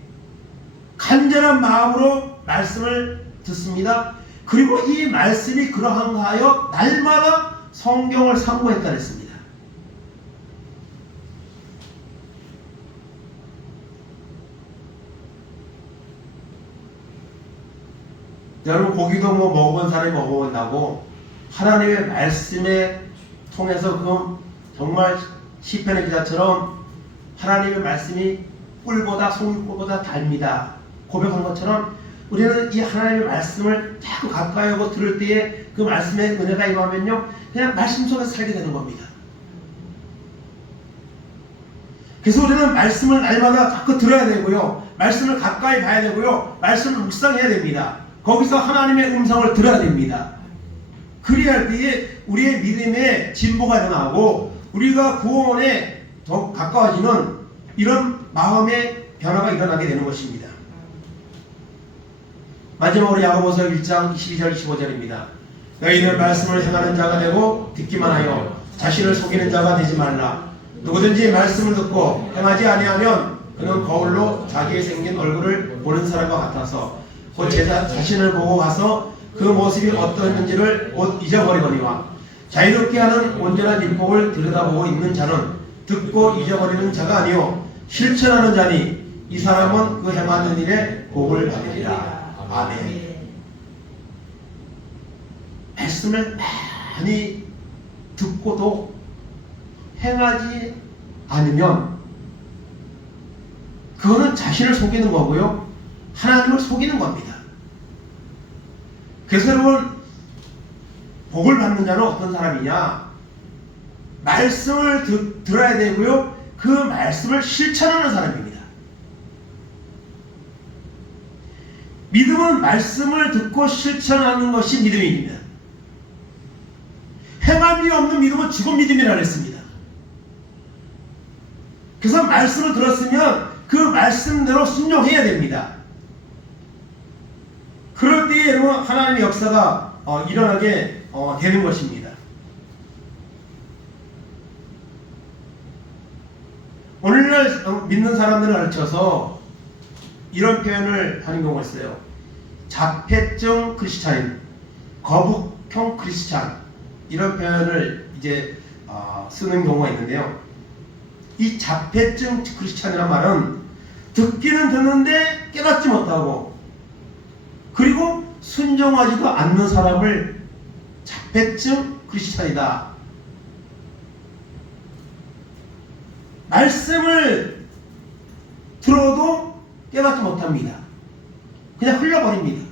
간절한 마음으로 말씀을 듣습니다. 그리고 이 말씀이 그러한가 하여 날마다 성경을 상고했다 그랬습니다. 여러분 고기도 먹어본 사람이 먹어본다고 하나님의 말씀에 통해서 그 정말 시편의 기자처럼 하나님의 말씀이 꿀보다 송이꿀보다 달니다 고백한 것처럼 우리는 이 하나님의 말씀을 자꾸 가까이 하고 들을 때에 그 말씀의 은혜가 임하면요 그냥 말씀 속에서 살게 되는 겁니다. 그래서 우리는 말씀을 날마다 자꾸 들어야 되고요 말씀을 가까이 봐야 되고요 말씀을 묵상해야 됩니다. 거기서 하나님의 음성을 들어야 됩니다. 그리할 때에 우리의 믿음의 진보가 일어나고 우리가 구원에 더 가까워지는 이런 마음의 변화가 일어나게 되는 것입니다. 마지막으로 야고보서 1장 12절 15절입니다. 너희는 말씀을 행하는 자가 되고 듣기만 하여 자신을 속이는 자가 되지 말라. 누구든지 말씀을 듣고 행하지 아니하면 그는 거울로 자기의 생긴 얼굴을 보는 사람과 같아서 곧 자신을 보고 가서 그 모습이 어떠했는지를 곧 잊어버리거니와 자유롭게 하는 온전한 율법을 들여다보고 있는 자는 듣고 잊어버리는 자가 아니요 실천하는 자니 이 사람은 그 행하는 일에 복을 받으리라. 아멘. 말씀을 많이 듣고도 행하지 않으면 그거는 자신을 속이는 거고요, 하나님을 속이는 겁니다. 그래서 여러분, 복을 받는 자는 어떤 사람이냐? 말씀을 들어야 되고요, 그 말씀을 실천하는 사람입니다. 믿음은 말씀을 듣고 실천하는 것이 믿음입니다. 행함이 없는 믿음은 죽은 믿음이라 했습니다. 그래서 말씀을 들었으면 그 말씀대로 순종해야 됩니다. 그럴 때에 여러분 하나님의 역사가 일어나게 되는 것입니다. 오늘날 믿는 사람들을 가르쳐서 이런 표현을 하는 경우가 있어요. 자폐증 크리스찬, 거북형 크리스찬, 이런 표현을 이제 쓰는 경우가 있는데요. 이 자폐증 크리스찬이란 말은 듣기는 듣는데 깨닫지 못하고 그리고 순종하지도 않는 사람을 자폐증 크리스찬이다. 말씀을 들어도 깨닫지 못합니다. 그냥 흘러버립니다.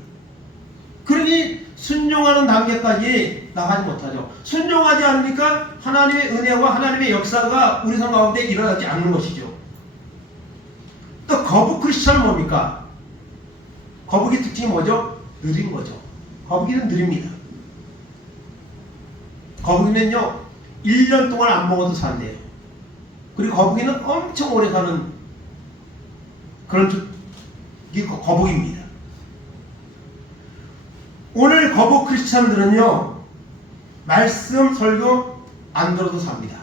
그러니 순종하는 단계까지 나가지 못하죠. 순종하지 않으니까 하나님의 은혜와 하나님의 역사가 우리 삶 가운데 일어나지 않는 것이죠. 또 거북 크리스찬은 뭡니까? 거북의 특징이 뭐죠? 느린 거죠. 거북이는 느립니다. 거북이는요 1년 동안 안 먹어도 산대요. 그리고 거북이는 엄청 오래 사는 그런 거북입니다. 오늘 거북 크리스찬들은요 말씀 설교 안 들어도 삽니다.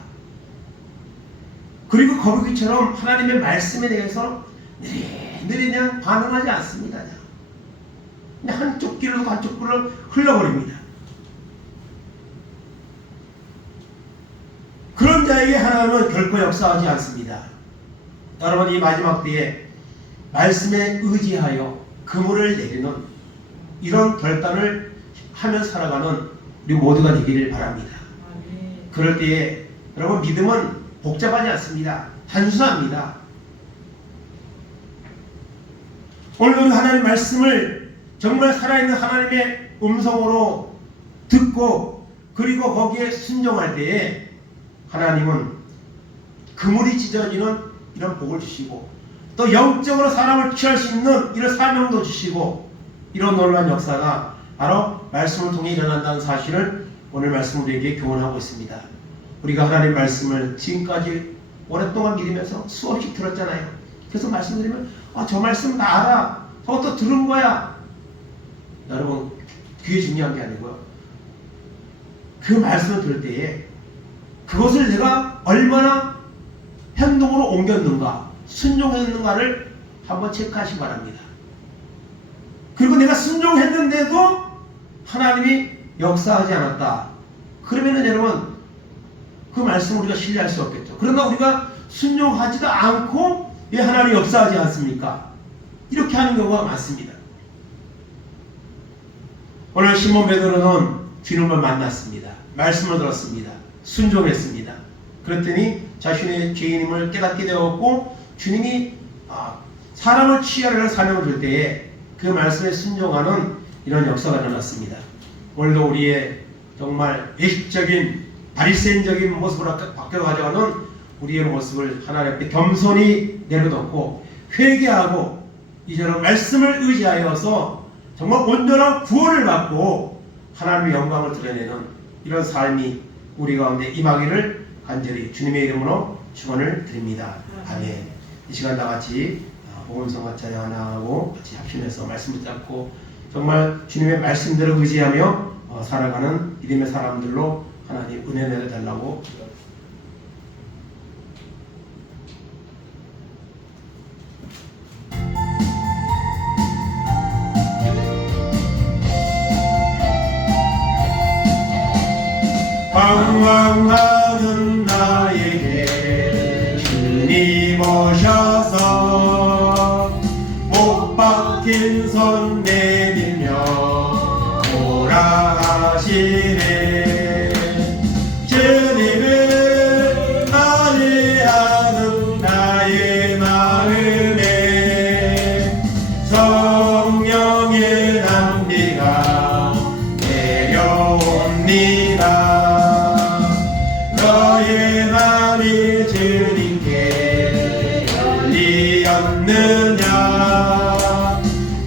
그리고 거북이처럼 하나님의 말씀에 대해서 느리느리 그냥 반응하지 않습니다. 그냥 한쪽 길로 한쪽 길로 흘러버립니다. 그런 자에게 하나님은 결코 역사하지 않습니다. 여러분, 이 마지막 때에 말씀에 의지하여 그물을 내리는 이런 결단을 하며 살아가는 우리 모두가 되기를 바랍니다. 그럴 때에 여러분, 믿음은 복잡하지 않습니다. 단순합니다. 오늘 우리 하나님 말씀을 정말 살아있는 하나님의 음성으로 듣고 그리고 거기에 순종할 때에 하나님은 그물이 찢어지는 이런 복을 주시고 또 영적으로 사람을 취할 수 있는 이런 사명도 주시고 이런 놀라운 역사가 바로 말씀을 통해 일어난다는 사실을 오늘 말씀 우리에게 교훈하고 있습니다. 우리가 하나님 말씀을 지금까지 오랫동안 믿으면서 수없이 들었잖아요. 그래서 말씀드리면 저 말씀 나 알아. 저것도 들은 거야. 여러분, 그게 중요한 게 아니고요. 그 말씀을 들을 때에 그것을 내가 얼마나 행동으로 옮겼는가, 순종했는가를 한번 체크하시기 바랍니다. 그리고 내가 순종했는데도 하나님이 역사하지 않았다. 그러면은 여러분, 그 말씀을 우리가 신뢰할 수 없겠죠. 그러나 우리가 순종하지도 않고 왜 하나님이 역사하지 않습니까? 이렇게 하는 경우가 많습니다. 오늘 시몬 베드로는 주님을 만났습니다. 말씀을 들었습니다. 순종했습니다. 그랬더니 자신의 죄인임을 깨닫게 되었고 주님이 사람을 취하려는 사명을 줄 때에 그 말씀에 순종하는 이런 역사가 일어났습니다. 오늘도 우리의 정말 외식적인 바리새인적인 모습으로 바뀌어 가져가는 우리의 모습을 하나님 앞에 겸손히 내려놓고 회개하고 이제는 말씀을 의지하여서 정말 온전한 구원을 받고 하나님의 영광을 드러내는 이런 삶이 우리 가운데 임하기를 간절히 주님의 이름으로 축원을 드립니다. 아멘. 이 시간 다 같이 복음성가 찬양 하나 하고 같이 합심해서 말씀 붙잡고 정말 주님의 말씀대로 의지하며 살아가는 믿음의 사람들로 하나님 은혜 내려달라고 방황하는 나에게 주님 오셔서 못 박힌 손 내밀며 오라 하시네. 주님을 안위하는 나의 마음에 성령의 단비가 내려옵니다. 너의 맘이 주님께 열리었느냐.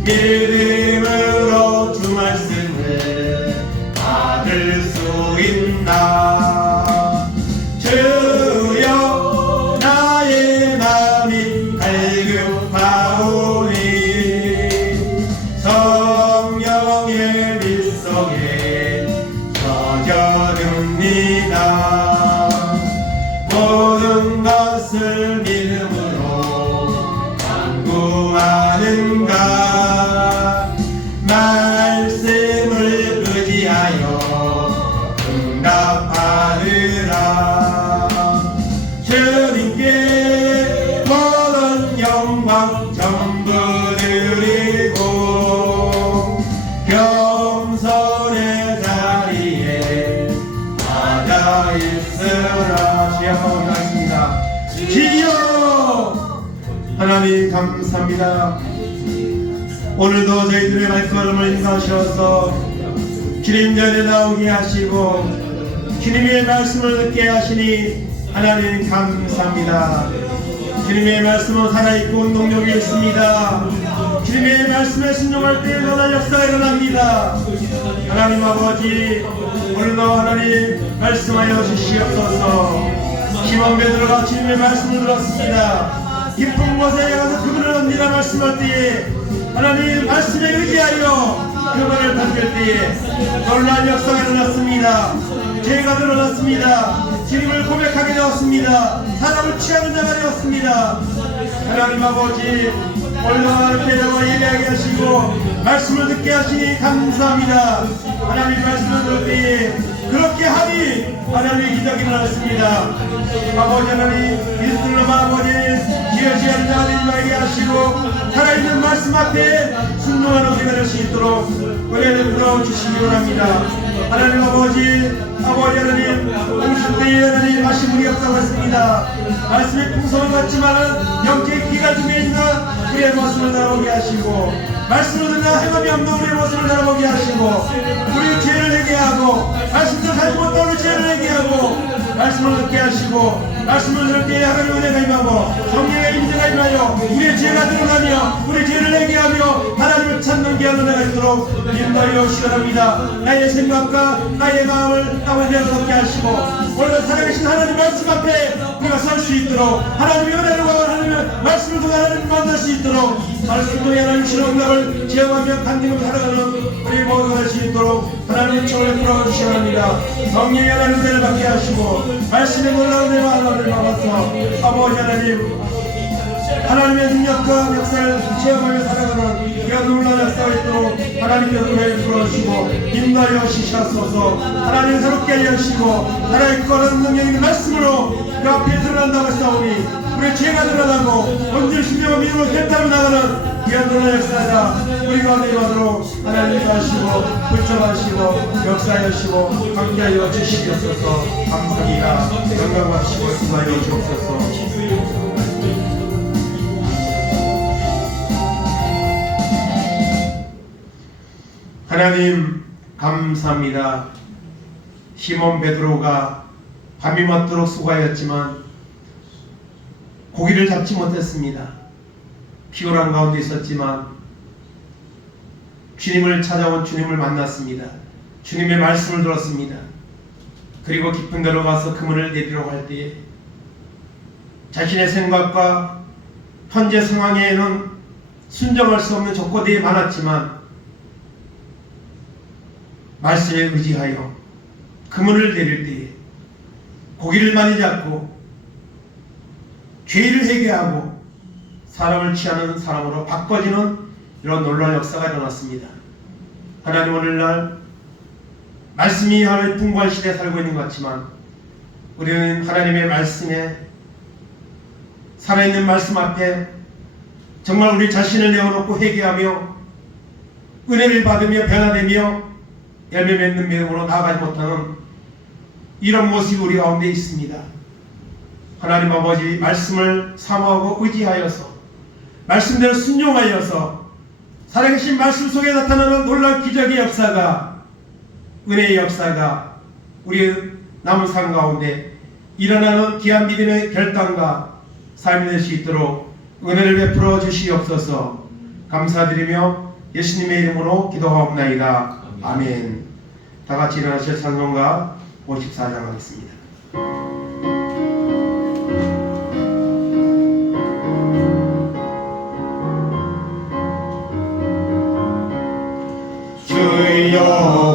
믿음으로 주 말씀을 받을 수 있나. 주여 나의 맘이 갈급하오니 성령의 빛속에 젖어듭니다. 모든 것을 믿음으로 간구하는가. 말씀을 의지하여 응답하느라. 주님께 모든 영광 전부 드리고 겸손의 자리에 앉아 있으라. 시작하겠습니다. 주여 하나님 감사합니다. 오늘도 저희들의 말씀을 인도하셔서 주님 전에 나오게 하시고 주님의 말씀을 듣게 하시니 하나님 감사합니다. 주님의 말씀은 살아있고 운동력이 있습니다. 주님의 말씀에 순종할 때 너나 역사가 일어납니다. 하나님 아버지, 오늘도 하나님 말씀하여 주시옵소서. 시몬 베드로가 주님의 말씀을 들었습니다. 깊은 곳에 가서 그분을 얻니라 말씀할 때에 하나님 말씀에 의지하여 그분을 던질 때에 놀라운 역사가 일어났습니다. 죄가 드러났습니다. 주님을 고백하게 되었습니다. 사람을 취하는 자가 되었습니다. 하나님 아버지, 오늘도 하나님 대답을 예배하게 하시고 말씀을 듣게 하시니 감사합니다. 하나님 말씀을 들을 때에 그렇게 하니 하나님의 기적이 일어났습니다. 아버지 하나님, 이스라엘 아버지 지어지는 자가 되지 말게 하시고 살아있는 말씀 앞에 순종하는 우리가 될 수 있도록 은혜를 풀어주시기 원합니다. 하나님 아버지 하나님 공식대에 하나님 하신 분이 없다고 했습니다. 말씀의 풍성은 같지만은 영적인 기가 중에 있는 우리의 모습을 나오게 하시고 말씀을 듣나 행함이 없는 우리의 모습을 나오게 하시고 우리의 죄를 내게 하고 말씀을 살지 못하는 우리 죄를 내게 하고 말씀을 듣게 하시고 말씀을 들을 때에 하나님 은혜가 임하고 성령의 임재가 임하여 우리의 죄가 드러나며 우리 죄를 내게 하며 하나님을 찾는 귀한 은혜가 있도록 인도하여 주시옵니다. 나의 생각과 나의 마음을 아버지 얻게 하시고 오늘 살아계신 하나님 말씀 앞에 우리가 설 수 있도록 하나님의 은혜를 하나님의 말씀을 통해 하나님 만날 수 있도록 말씀 통해 하나님 신앙을 제어하며 간증을 살아가는 우리 모두가 될 수 있도록 하나님의 총을 풀어주시옵니다. 성령의 하나님 은혜를 받게 하시고 말씀의 놀라운 은혜와 하나님을 받아서 아버지 하나님의 능력과 역사를 체험하며 살아가는 우리가 놀라운 역사가 있도록 하나님께서 은혜를 풀어주시고 인도하여 주시옵소서. 하나님 새롭게 하여 주시고 하나님의 거룩한 능력 있는 말씀으로 그 앞에 드러난다고 했사오니 우리의 죄가 드러나고 온전히 신명과 믿음으로 깨달아 나가는 귀한 놀라운 역사다 우리 가운데 임하도록 하나님 하시고 붙잡아주시고 역사하여 주시고 함께하여 주시옵소서. 감사합니다. 영광 받으시고 임하여 주옵소서. 하나님 감사합니다. 시몬 베드로가 밤이 맞도록 수고하였지만 고기를 잡지 못했습니다. 피곤한 가운데 있었지만 주님을 찾아온 주님을 만났습니다. 주님의 말씀을 들었습니다. 그리고 깊은 데로 가서 그물을 내리려고 할 때에 자신의 생각과 현재 상황에는 순정할 수 없는 조건들이 많았지만 말씀에 의지하여 그물을 내릴 때에 고기를 많이 잡고 죄를 회개하고 사람을 취하는 사람으로 바꿔지는 이런 놀라운 역사가 일어났습니다. 하나님 오늘날 말씀이 하나의 풍부한 시대에 살고 있는 것 같지만 우리는 하나님의 말씀에 살아있는 말씀 앞에 정말 우리 자신을 내어놓고 회개하며 은혜를 받으며 변화되며 열매 맺는 믿음으로 나아가지 못하는 이런 모습이 우리 가운데 있습니다. 하나님 아버지 말씀을 사모하고 의지하여서 말씀대로 순종하여서 살아계신 말씀 속에 나타나는 놀라운 기적의 역사가 은혜의 역사가 우리 남은 삶 가운데 일어나는 귀한 믿음의 결단과 삶이 될 수 있도록 은혜를 베풀어 주시옵소서. 감사드리며 예수님의 이름으로 기도하옵나이다. 아멘. 다 같이 일어나실 찬송가 54장 하겠습니다. 주여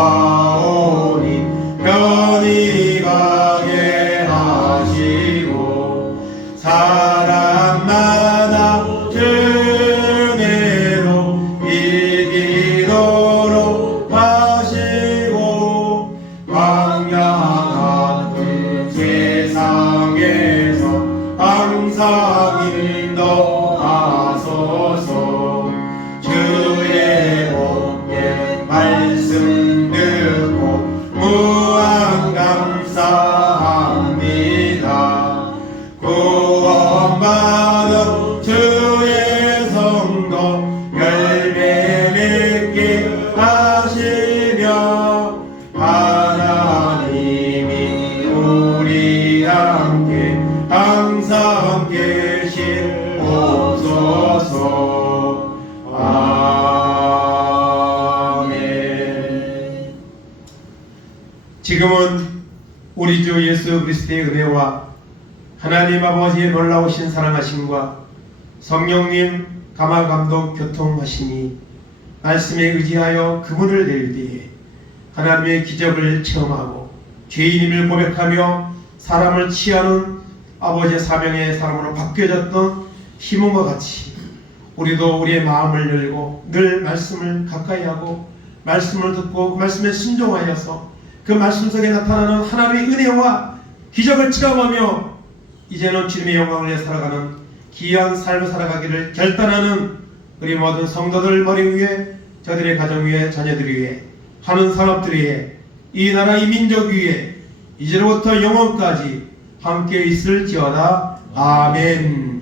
구하오니 편히 가게 하시고 사람마다 은혜로 이기도록 하시고 광야 같은 세상에서 항상 인도하소서. 주의 복된 말씀 듣고 무한 감사합니다. 구원받은 주의 성도 열매 맺게 하시며 하나님이 우리 함께 항상 계시옵소서. 아멘. 지금은 우리 주 예수 그리스도의 은혜와 하나님 아버지의 놀라우신 사랑하심과 성령님 감화 감동 교통하심이 말씀에 의지하여 그물을 낼 때에 하나님의 기적을 체험하고 죄인임을 고백하며 사람을 취하는 아버지의 사명의 사람으로 바뀌어졌던 시몬과 같이 우리도 우리의 마음을 열고 늘 말씀을 가까이 하고 말씀을 듣고 그 말씀에 순종하여서 그 말씀 속에 나타나는 하나님의 은혜와 기적을 체험하며 이제는 주님의 영광을 위해 살아가는 귀한 삶을 살아가기를 결단하는 우리 모든 성도들 머리 위에 저들의 가정 위에 자녀들 위에 하는 산업들 위에 이 나라 이 민족 위에 이제로부터 영원까지 함께 있을지어다. 아멘.